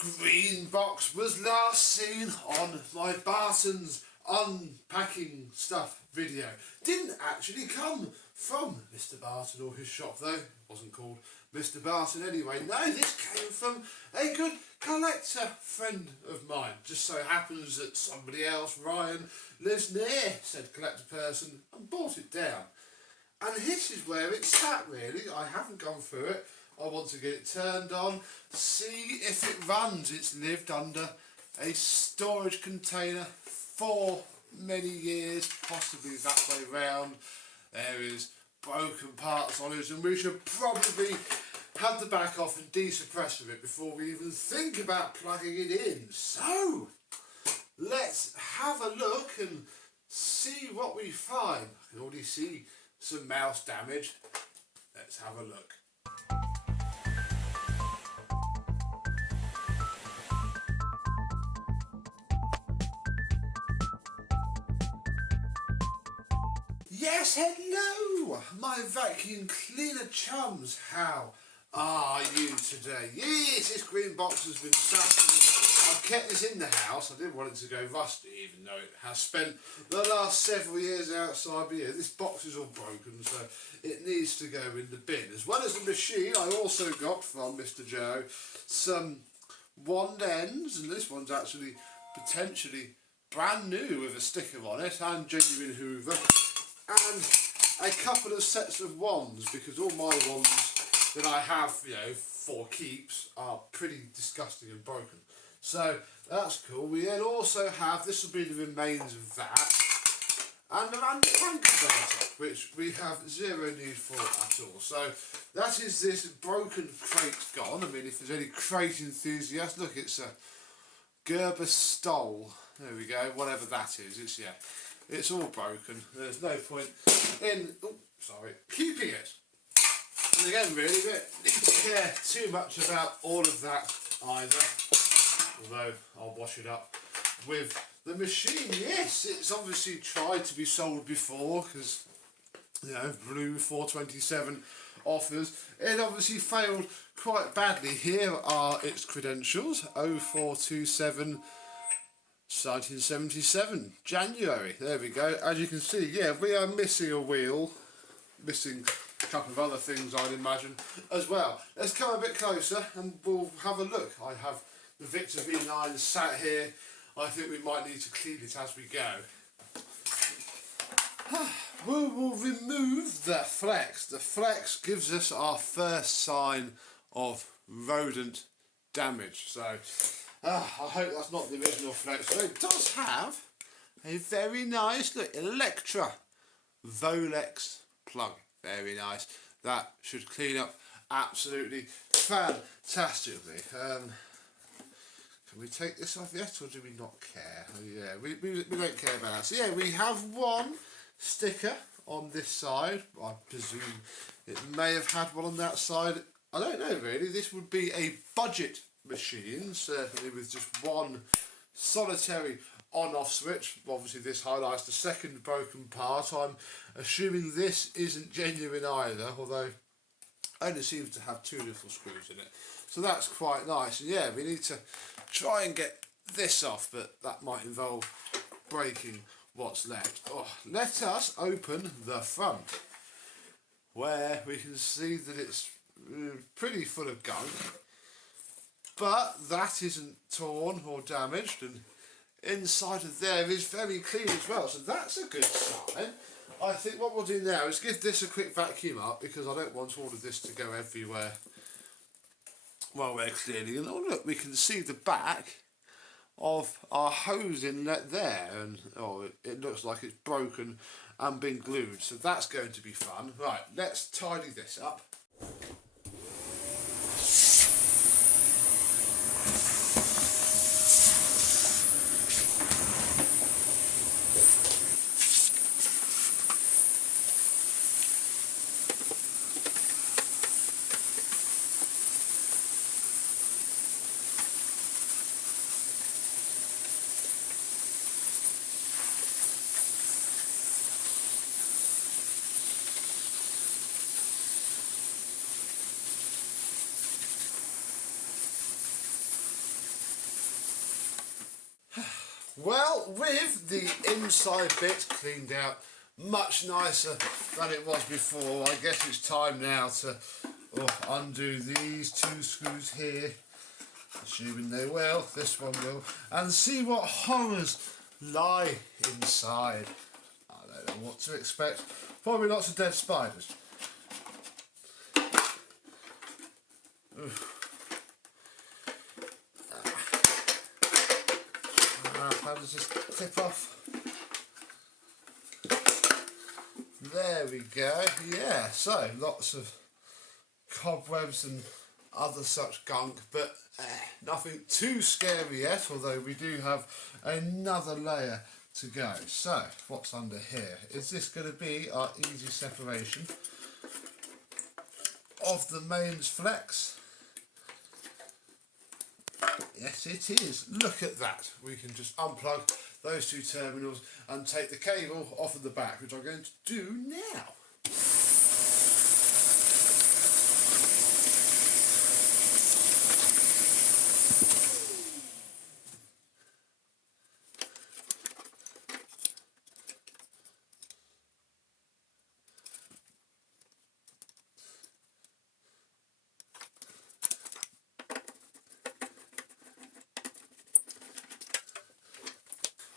green box was last seen on my Barton's unpacking stuff video. Didn't actually come from Mr. Barton or his shop though. It wasn't called Mr. Barton anyway. No, this came from a good collector friend of mine. Just so happens that somebody else, Ryan, lives near said collector person and bought it down. And this is where it's sat really. I haven't gone through it. I want to get it turned on, see if it runs. It's lived under a storage container for many years, possibly that way round. There is broken parts on it and we should probably have the back off and desuppressor it before we even think about plugging it in. So, let's have a look and see what we find. I can already see some mouse damage. Let's have a look. Yes, hello, my vacuum cleaner chums. How are you today? Yes, this green box has been sat. I've kept this in the house. I didn't want it to go rusty, even though it has spent the last several years outside. But yeah, this box is all broken, so it needs to go in the bin. As well as the machine, I also got from Mr. Joe some wand ends, and this one's actually potentially brand new with a sticker on it, and genuine Hoover. And a couple of sets of wands, because all my wands that I have, you know, for keeps are pretty disgusting and broken. So that's cool. We then also have, this will be the remains of that, and an anti-converter, which we have zero need for at all. So that is this broken crate gone. I mean, if there's any crate enthusiast, look, it's a Gerber Stoll. There we go, whatever that is. It's, yeah. It's all broken. There's no point in keeping it. And again, really, we don't need to care too much about all of that either. Although I'll wash it up with the machine. Yes, it's obviously tried to be sold before because, you know, Blue 427 offers. It obviously failed quite badly. Here are its credentials: 0427. 1977, January, there we go. As you can see, yeah, we are missing a wheel, missing a couple of other things I'd imagine as well. Let's come a bit closer and we'll have a look. I have the Victor V9 sat here. I think we might need to clean it as we go. We will remove the flex. The flex gives us our first sign of rodent damage. So I hope that's not the original flex. So it does have a very nice, look, Electra Volex plug. Very nice. That should clean up absolutely fantastically. Can we take this off yet, or do we not care? Oh, yeah, we don't care about that. So yeah, we have one sticker on this side. I presume it may have had one on that side. I don't know really. This would be a budget machine, certainly with just one solitary on-off switch. Obviously this highlights the second broken part. I'm assuming this isn't genuine either, although it only seems to have two little screws in it. So that's quite nice. And yeah, we need to try and get this off, but that might involve breaking what's left. Oh, let us open the front, where we can see that it's pretty full of gunk. But that isn't torn or damaged, and inside of there is very clean as well, so that's a good sign. I think what we'll do now is give this a quick vacuum up, because I don't want all of this to go everywhere while we're cleaning. And oh look, we can see the back of our hose inlet there, and oh, it looks like it's broken and been glued, so that's going to be fun. Right, let's tidy this up. Well, with the inside bit cleaned out much nicer than it was before, I guess it's time now to undo these two screws here, assuming they will, this one will, and see what horrors lie inside. I don't know what to expect. Probably lots of dead spiders. How does this tip off? There we go. Yeah, so lots of cobwebs and other such gunk, but nothing too scary yet, although we do have another layer to go. So what's under here? Is this going to be our easy separation of the mains flex? Yes, it is. Look at that. We can just unplug those two terminals and take the cable off of the back, which I'm going to do now.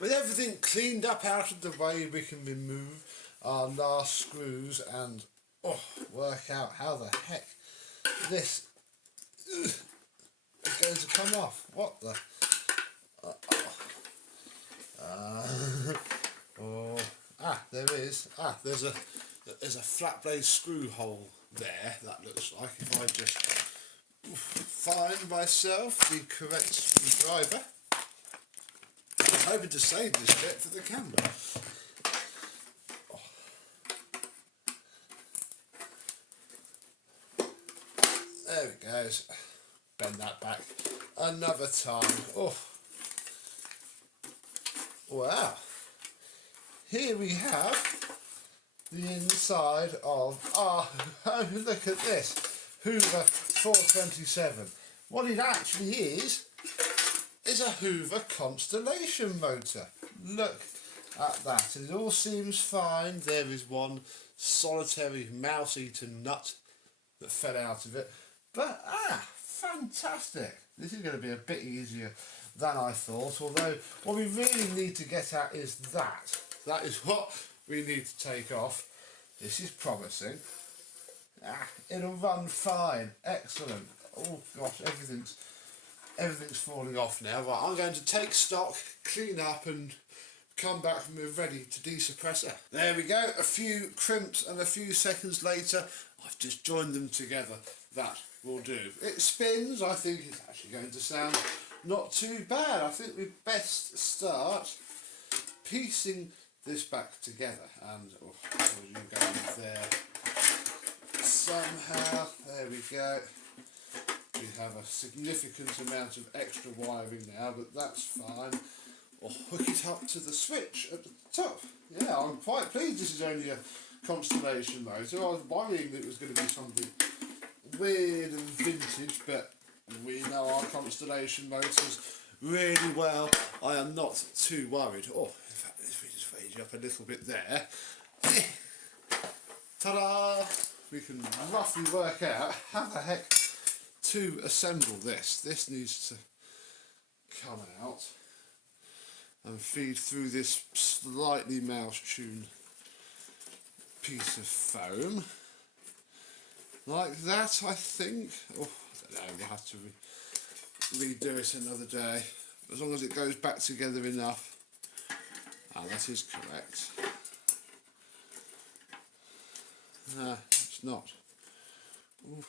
With everything cleaned up out of the way, we can remove our last screws and work out how the heck this is going to come off. What the? There is. There's a flat blade screw hole there. That looks like, if I just find myself the correct screwdriver. I'm hoping to save this bit for the camera. There it goes. Bend that back another time. Oh, wow. Here we have the inside of our, oh, look at this, Hoover 427. What it actually is a Hoover Constellation motor. Look at that. It all seems fine. There is one solitary mouse-eaten nut that fell out of it. But, fantastic. This is going to be a bit easier than I thought, although what we really need to get at is that. That is what we need to take off. This is promising. It'll run fine. Excellent. Oh gosh, everything's falling off now. Right, I'm going to take stock, clean up and come back when we're ready to desuppress her. There we go, a few crimps and a few seconds later I've just joined them together. That will do. It spins. I think it's actually going to sound not too bad. I think we best start piecing this back together, and you go in there somehow. There we go. We have a significant amount of extra wiring now, but that's fine. Or hook it up to the switch at the top. Yeah, I'm quite pleased this is only a Constellation motor. I was worrying that it was going to be something weird and vintage, but we know our Constellation motors really well. I am not too worried. Oh, in fact, if we just raise you up a little bit there. Ta-da! We can roughly work out how the heck to assemble this. This needs to come out and feed through this slightly mouse-tuned piece of foam. Like that, I think. Oh, I don't know, we'll have to redo it another day. As long as it goes back together enough. That is correct. It's not. Ooh.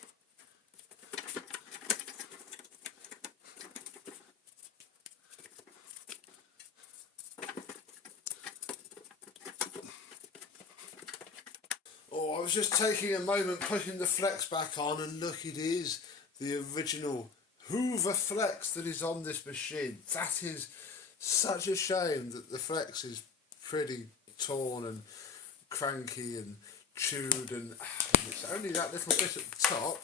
I was just taking a moment putting the flex back on, and look, it is the original Hoover flex that is on this machine. That is such a shame that the flex is pretty torn and cranky and chewed, and it's only that little bit at the top,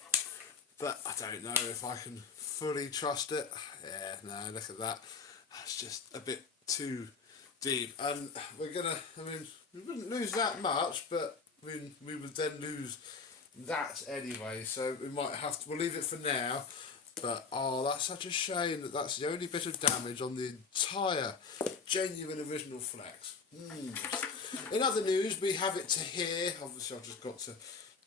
but I don't know if I can fully trust it. Yeah, no, look at that. It's just a bit too deep, and we're gonna, I mean, we wouldn't lose that much, but we would then lose that anyway, so we might have to, we'll leave it for now. But oh, that's such a shame that that's the only bit of damage on the entire genuine original flex. In other news, we have it to here. Obviously I've just got to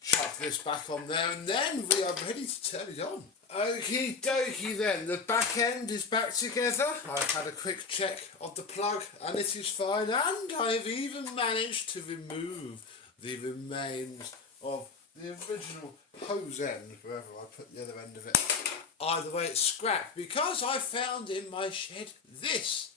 chuck this back on there, and then we are ready to turn it on. Okie dokie then, the back end is back together. I've had a quick check of the plug and it is fine, and I've even managed to remove the remains of the original hose end, wherever I put the other end of it. Either way, it's scrap, because I found in my shed this,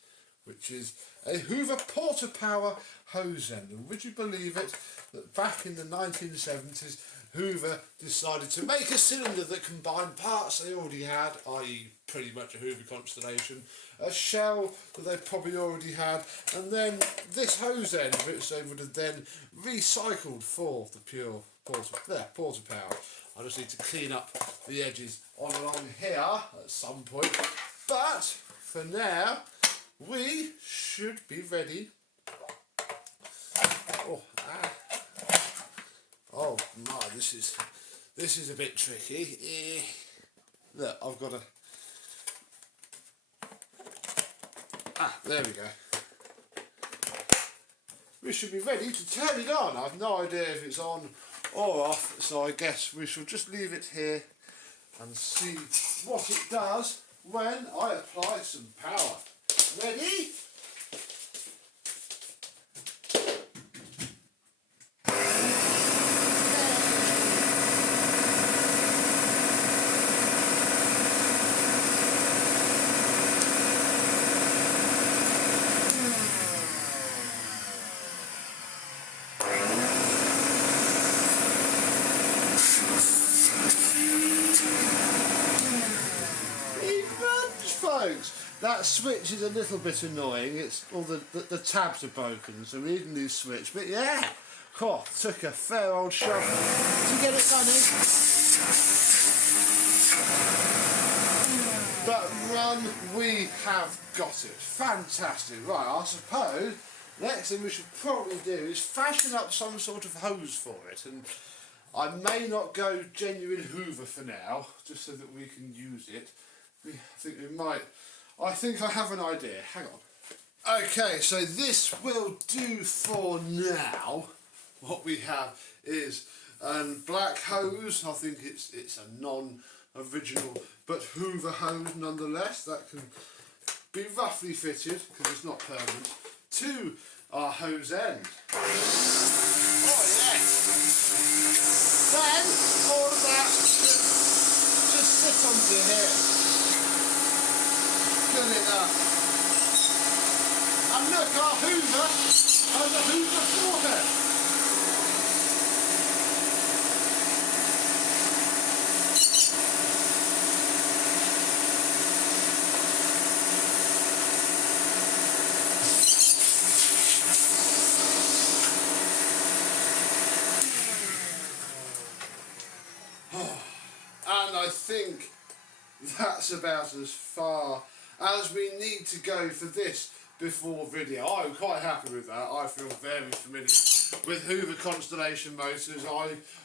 which is a Hoover Porter Power hose end. And would you believe it, that back in the 1970s, Hoover decided to make a cylinder that combined parts they already had, i.e. pretty much a Hoover Constellation, a shell that they probably already had, and then this hose end, which they would have then recycled for the pure Porter Power. I just need to clean up the edges on along here at some point, but for now we should be ready. Oh my, this is a bit tricky. Look, I've got there we go. We should be ready to turn it on. I've no idea if it's on or off, so I guess we shall just leave it here and see what it does when I apply some power. Ready? Folks, that switch is a little bit annoying. It's all the tabs are broken, so we need a new switch. But yeah, took a fair old shove to get it done. But run, we have got it. Fantastic. Right, I suppose next thing we should probably do is fashion up some sort of hose for it, and I may not go genuine Hoover for now, just so that we can use it. I think I have an idea. Hang on. Okay, so this will do for now. What we have is a black hose. I think it's a non-original but Hoover hose nonetheless. That can be roughly fitted because it's not permanent. To our hose end. Oh yes. Then all of that should just sit onto here. Good enough. And look, our Hoover has a Hoover forehead. And I think that's about as far as we need to go for this before video. I'm quite happy with that. I feel very familiar with Hoover Constellation motors.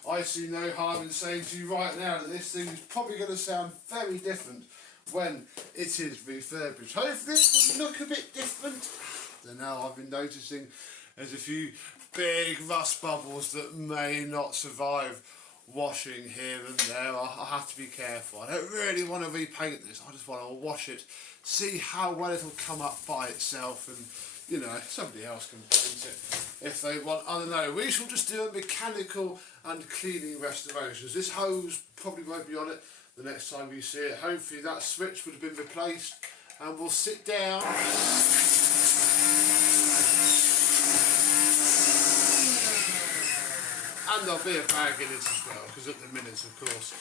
I see no harm in saying to you right now that this thing is probably going to sound very different when it is refurbished. Hopefully it will look a bit different. I don't know, I've been noticing there's a few big rust bubbles that may not survive washing here and there. I have to be careful. I don't really want to repaint this. I just want to wash it, see how well it'll come up by itself, and you know, somebody else can paint it if they want. I don't know. We shall just do a mechanical and cleaning restorations. This hose probably won't be on it the next time you see it. Hopefully that switch would have been replaced, and we'll sit down. And there'll be a bag in it as well, because at the minute, of course,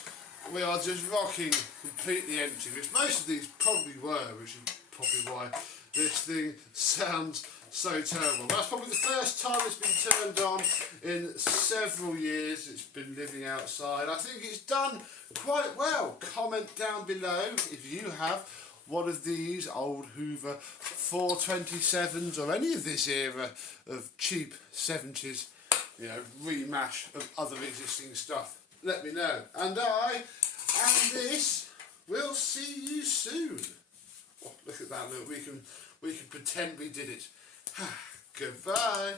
we are just rocking completely empty, which most of these probably were, which is probably why this thing sounds so terrible. That's probably the first time it's been turned on in several years. It's been living outside. I think it's done quite well. Comment down below if you have one of these old Hoover 427s or any of this era of cheap 70s, you know, remash of other existing stuff, let me know. And I and this will see you soon. Oh, look at that, look, we can pretend we did it. Goodbye.